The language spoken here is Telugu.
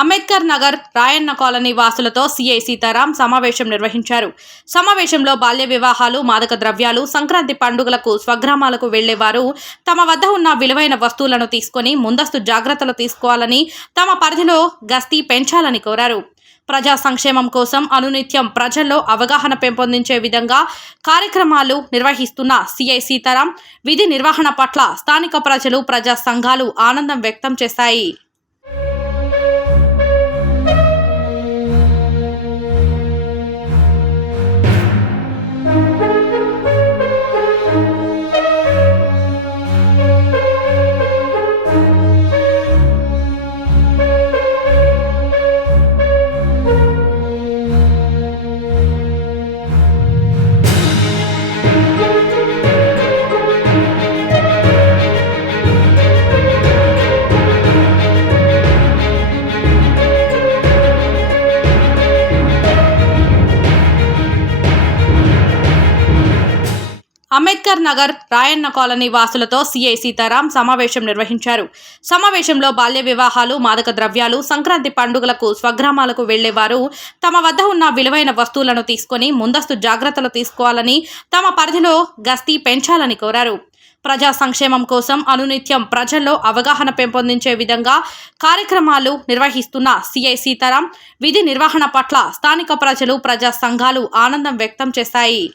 అంబేద్కర్ నగర్ రాయన్న కాలనీ వాసులతో సీఐ సీతారాం సమావేశం నిర్వహించారు. సమావేశంలో బాల్య వివాహాలు, మాదక ద్రవ్యాలు, సంక్రాంతి పండుగలకు స్వగ్రామాలకు వెళ్లేవారు తమ వద్ద ఉన్న విలువైన వస్తువులను తీసుకొని ముందస్తు జాగ్రత్తలు తీసుకోవాలని, తమ పరిధిలో గస్తీ పెంచాలని కోరారు. ప్రజా సంక్షేమం కోసం అనునిత్యం ప్రజల్లో అవగాహన పెంపొందించే విధంగా కార్యక్రమాలు నిర్వహిస్తున్న సీఐ సీతారాం విధి నిర్వహణ పట్ల స్థానిక ప్రజలు, ప్రజా సంఘాలు ఆనందం వ్యక్తం చేశాయి. అంబేద్కర్ నగర్ రాయన్న కాలనీ వాసులతో సీఐ సీతారాం సమావేశం నిర్వహించారు. సమావేశంలో బాల్య వివాహాలు, మాదక ద్రవ్యాలు, సంక్రాంతి పండుగలకు స్వగ్రామాలకు వెళ్లేవారు తమ వద్ద ఉన్న విలువైన వస్తువులను తీసుకొని ముందస్తు జాగ్రత్తలు తీసుకోవాలని, తమ పరిధిలో గస్తీ పెంచాలని కోరారు. ప్రజా సంక్షేమం కోసం అనునిత్యం ప్రజల్లో అవగాహన పెంపొందించే విధంగా కార్యక్రమాలు నిర్వహిస్తున్న సీఐ సీతారాం విధి నిర్వహణ పట్ల స్థానిక ప్రజలు, ప్రజా సంఘాలు ఆనందం వ్యక్తం చేశాయి.